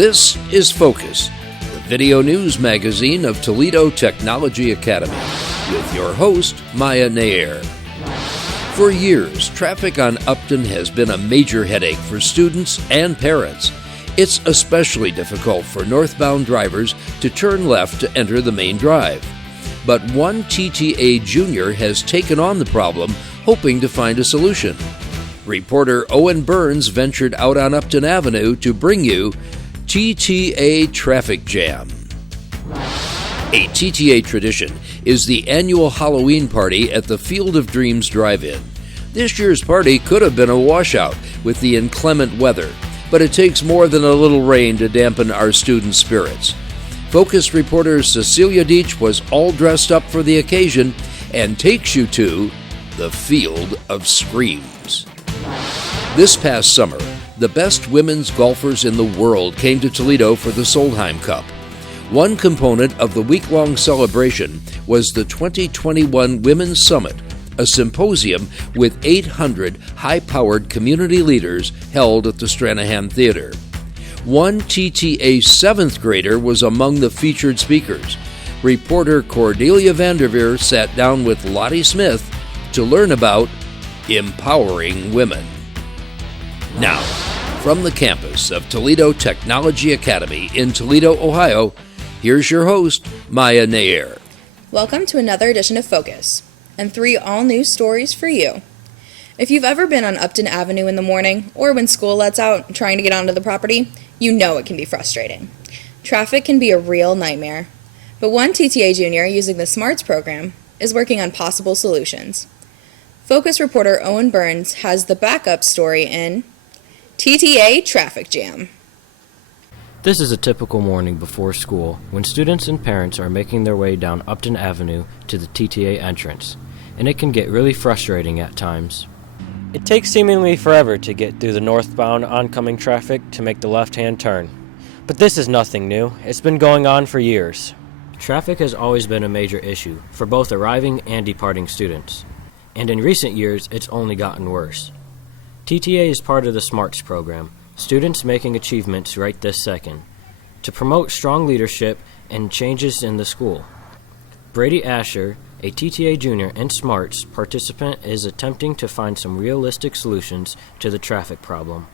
This is Focus, the video news magazine of Toledo Technology Academy, with your host, Maya Nair. For years, traffic on Upton has been a major headache for students and parents. It's especially difficult for northbound drivers to turn left to enter the main drive. But one TTA junior has taken on the problem, hoping to find a solution. Reporter Owen Burns ventured out on Upton Avenue to bring you TTA Traffic Jam. A TTA tradition is the annual Halloween party at the Field of Dreams Drive-In. This year's party could have been a washout with the inclement weather, but it takes more than a little rain to dampen our students' spirits. Focus reporter Cecilia Deitch was all dressed up for the occasion and takes you to the Field of Screams. This past summer, the best women's golfers in the world came to Toledo for the Solheim Cup. One component of the week-long celebration was the 2021 Women's Summit, a symposium with 800 high-powered community leaders held at the Stranahan Theater. One TTA 7th grader was among the featured speakers. Reporter Cordelia Vanderveer sat down with Lottie Smith to learn about empowering women. Now, from the campus of Toledo Technology Academy in Toledo, Ohio, here's your host, Maya Nair. Welcome to another edition of Focus, and 3 all-new stories for you. If you've ever been on Upton Avenue in the morning, or when school lets out trying to get onto the property, you know it can be frustrating. Traffic can be a real nightmare, but one TTA junior using the SMARTS program is working on possible solutions. Focus reporter Owen Burns has the backup story in TTA Traffic Jam. This is a typical morning before school when students and parents are making their way down Upton Avenue to the TTA entrance, and it can get really frustrating at times. It takes seemingly forever to get through the northbound oncoming traffic to make the left-hand turn. But this is nothing new. It's been going on for years. Traffic has always been a major issue for both arriving and departing students, and in recent years it's only gotten worse. TTA is part of the SMARTS program, students making achievements right this second, to promote strong leadership and changes in the school. Brady Asher, a TTA junior and SMARTS participant, is attempting to find some realistic solutions to the traffic problem.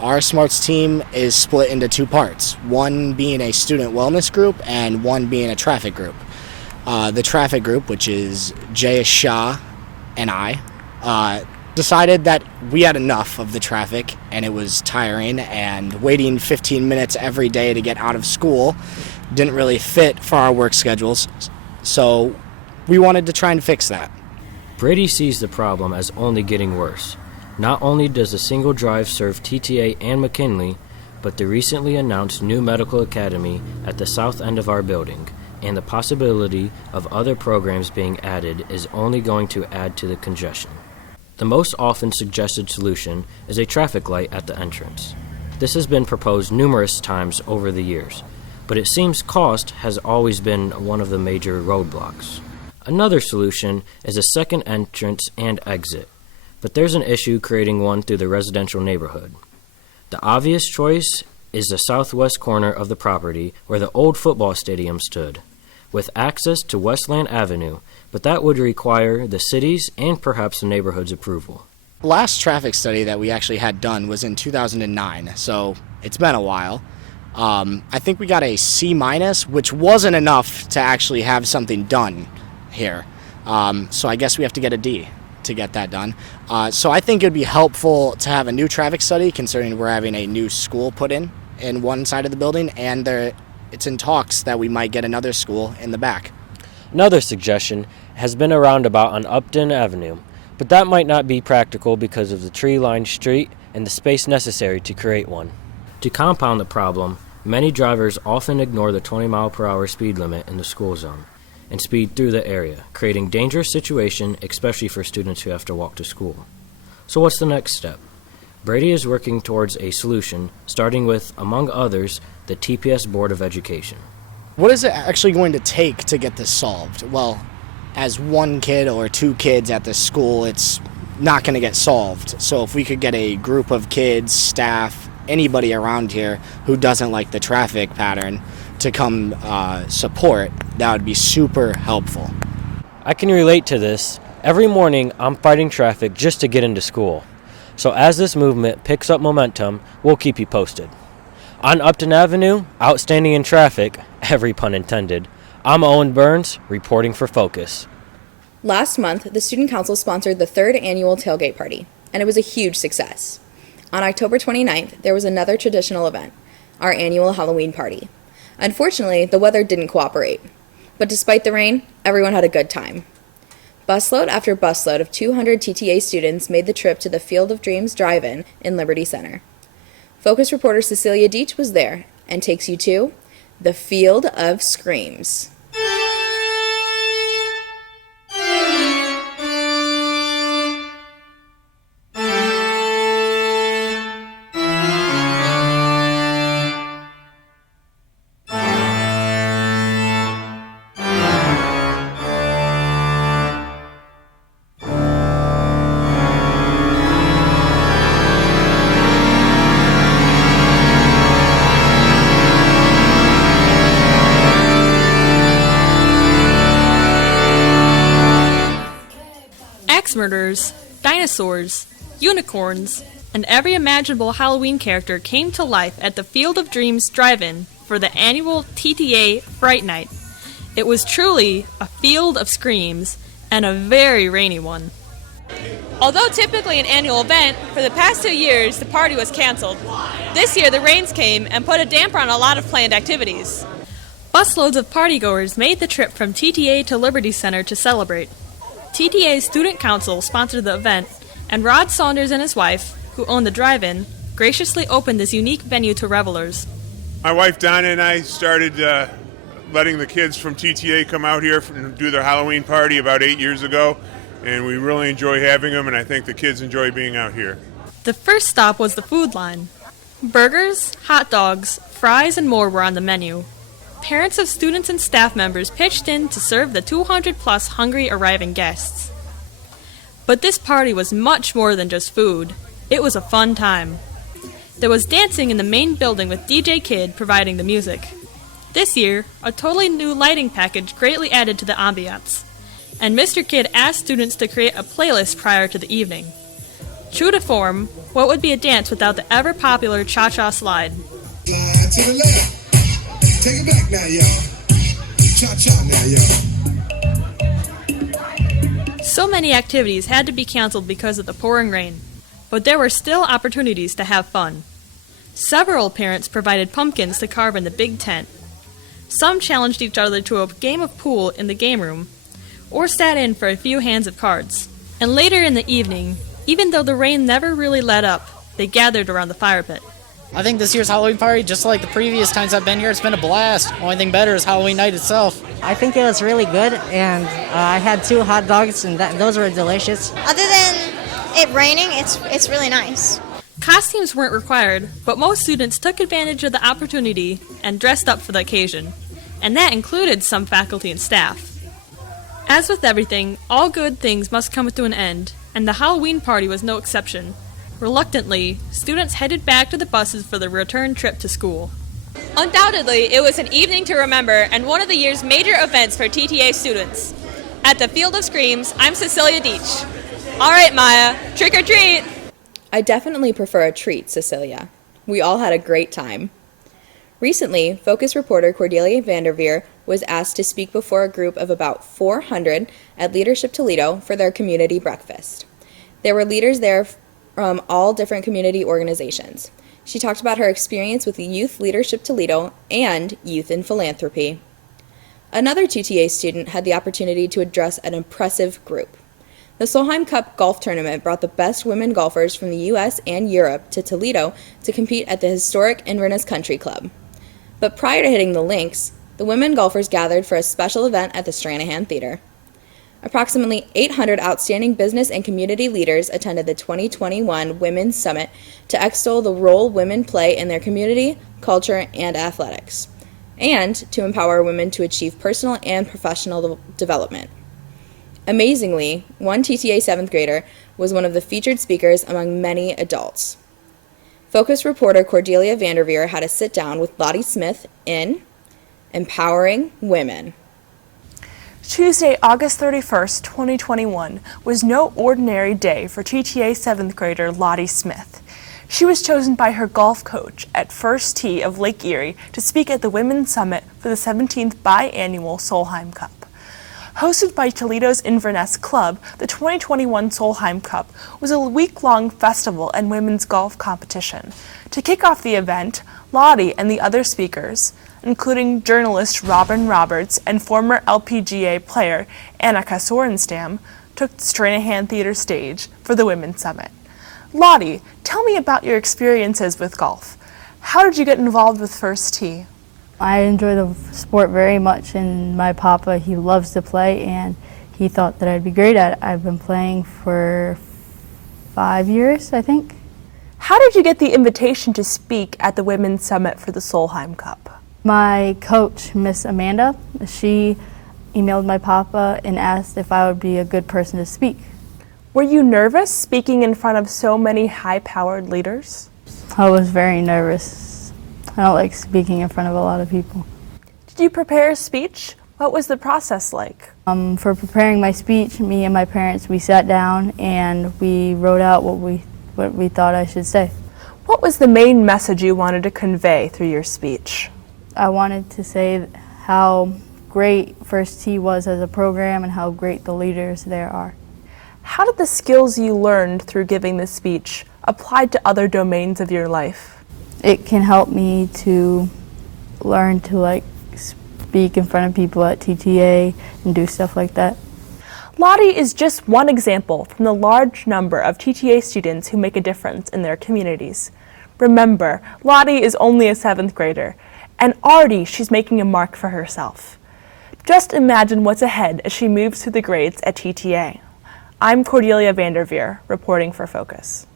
Our SMARTS team is split into 2 parts, one being a student wellness group and one being a traffic group. The traffic group, which is Jay Shah and I, decided that we had enough of the traffic and it was tiring, and waiting 15 minutes every day to get out of school didn't really fit for our work schedules, so we wanted to try and fix that. Brady sees the problem as only getting worse. Not only does a single drive serve TTA and McKinley, but the recently announced new medical academy at the south end of our building and the possibility of other programs being added is only going to add to the congestion. The most often suggested solution is a traffic light at the entrance. This has been proposed numerous times over the years, but it seems cost has always been one of the major roadblocks. Another solution is a second entrance and exit, but there's an issue creating one through the residential neighborhood. The obvious choice is the southwest corner of the property where the old football stadium stood, with access to Westland Avenue, but that would require the city's and perhaps the neighborhood's approval. The last traffic study that we actually had done was in 2009, so it's been a while. I think we got a C-, which wasn't enough to actually have something done here. So I guess we have to get a D to get that done. So I think it would be helpful to have a new traffic study, considering we're having a new school put in one side of the building, and it's in talks that we might get another school in the back. Another suggestion has been a roundabout on Upton Avenue, but that might not be practical because of the tree-lined street and the space necessary to create one. To compound the problem, many drivers often ignore the 20-mile-per-hour speed limit in the school zone and speed through the area, creating dangerous situation, especially for students who have to walk to school. So what's the next step? Brady is working towards a solution, starting with, among others, the TPS Board of Education. What is it actually going to take to get this solved? Well, as one kid or 2 kids at this school, it's not going to get solved. So if we could get a group of kids, staff, anybody around here who doesn't like the traffic pattern to come support, that would be super helpful. I can relate to this. Every morning, I'm fighting traffic just to get into school. So as this movement picks up momentum, we'll keep you posted. On Upton Avenue, outstanding in traffic, every pun intended, I'm Owen Burns, reporting for Focus. Last month, the Student Council sponsored the 3rd annual tailgate party, and it was a huge success. On October 29th, there was another traditional event, our annual Halloween party. Unfortunately, the weather didn't cooperate, but despite the rain, everyone had a good time. Busload after busload of 200 TTA students made the trip to the Field of Dreams Drive-In in Liberty Center. Focus reporter Cecilia Deitch was there and takes you to the Field of Screams. Axe murderers, dinosaurs, unicorns, and every imaginable Halloween character came to life at the Field of Dreams Drive-In for the annual TTA Fright Night. It was truly a field of screams, and a very rainy one. Although typically an annual event, for the past 2 years the party was canceled. This year the rains came and put a damper on a lot of planned activities. Busloads of partygoers made the trip from TTA to Liberty Center to celebrate. TTA's Student Council sponsored the event, and Rod Saunders and his wife, who own the drive-in, graciously opened this unique venue to revelers. My wife Donna and I started letting the kids from TTA come out here and do their Halloween party about 8 years ago, and we really enjoy having them, and I think the kids enjoy being out here. The first stop was the food line. Burgers, hot dogs, fries, and more were on the menu. Parents of students and staff members pitched in to serve the 200-plus hungry arriving guests. But this party was much more than just food. It was a fun time. There was dancing in the main building with DJ Kid providing the music. This year, a totally new lighting package greatly added to the ambiance, and Mr. Kid asked students to create a playlist prior to the evening. True to form, what would be a dance without the ever-popular cha-cha slide? Slide to the left. Take it back now, y'all. Cha-cha now, y'all. So many activities had to be canceled because of the pouring rain, but there were still opportunities to have fun. Several parents provided pumpkins to carve in the big tent. Some challenged each other to a game of pool in the game room, or sat in for a few hands of cards. And later in the evening, even though the rain never really let up, they gathered around the fire pit. I think this year's Halloween party, just like the previous times I've been here, it's been a blast. Only thing better is Halloween night itself. I think it was really good, and I had 2 hot dogs, and those were delicious. Other than it raining, it's really nice. Costumes weren't required, but most students took advantage of the opportunity and dressed up for the occasion, and that included some faculty and staff. As with everything, all good things must come to an end, and the Halloween party was no exception. Reluctantly, students headed back to the buses for the return trip to school. Undoubtedly, it was an evening to remember and one of the year's major events for TTA students. At the Field of Screams, I'm Cecilia Deitch. All right, Maya, trick or treat! I definitely prefer a treat, Cecilia. We all had a great time. Recently, Focus reporter Cordelia Vanderveer was asked to speak before a group of about 400 at Leadership Toledo for their community breakfast. There were leaders there from all different community organizations. She talked about her experience with Youth Leadership Toledo and Youth in Philanthropy. Another TTA student had the opportunity to address an impressive group. The Solheim Cup golf tournament brought the best women golfers from the U.S. and Europe to Toledo to compete at the historic Inverness Country Club. But prior to hitting the links, the women golfers gathered for a special event at the Stranahan Theater. Approximately 800 outstanding business and community leaders attended the 2021 Women's Summit to extol the role women play in their community, culture, and athletics, and to empower women to achieve personal and professional development. Amazingly, one TTA 7th grader was one of the featured speakers among many adults. Focus reporter Cordelia Vanderveer had a sit down with Lottie Smith in Empowering Women. Tuesday, August 31st, 2021 was no ordinary day for TTA 7th grader Lottie Smith. She was chosen by her golf coach at First Tee of Lake Erie to speak at the Women's Summit for the 17th biannual Solheim Cup. Hosted by Toledo's Inverness Club, the 2021 Solheim Cup was a week-long festival and women's golf competition. To kick off the event, Lottie and the other speakers, including journalist Robin Roberts and former LPGA player Annika Sorenstam, took the Stranahan Theater stage for the Women's Summit. Lottie, tell me about your experiences with golf. How did you get involved with First Tee? I enjoy the sport very much, and my papa, he loves to play, and he thought that I'd be great at it. I've been playing for 5 years, I think. How did you get the invitation to speak at the Women's Summit for the Solheim Cup? My coach, Miss Amanda, she emailed my papa and asked if I would be a good person to speak. Were you nervous speaking in front of so many high-powered leaders? I was very nervous. I don't like speaking in front of a lot of people. Did you prepare a speech? What was the process like? For preparing my speech, me and my parents, we sat down and we wrote out what we thought I should say. What was the main message you wanted to convey through your speech? I wanted to say how great First Tee was as a program and how great the leaders there are. How did the skills you learned through giving this speech apply to other domains of your life? It can help me to learn to speak in front of people at TTA and do stuff like that. Lottie is just one example from the large number of TTA students who make a difference in their communities. Remember, Lottie is only a 7th grader, and already she's making a mark for herself. Just imagine what's ahead as she moves through the grades at TTA. I'm Cordelia Vanderveer, reporting for Focus.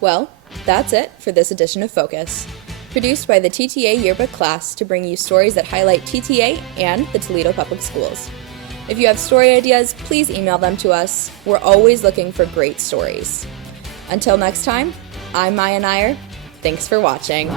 Well, that's it for this edition of Focus, produced by the TTA Yearbook class to bring you stories that highlight TTA and the Toledo Public Schools. If you have story ideas, please email them to us. We're always looking for great stories. Until next time, I'm Maya Nair. Thanks for watching.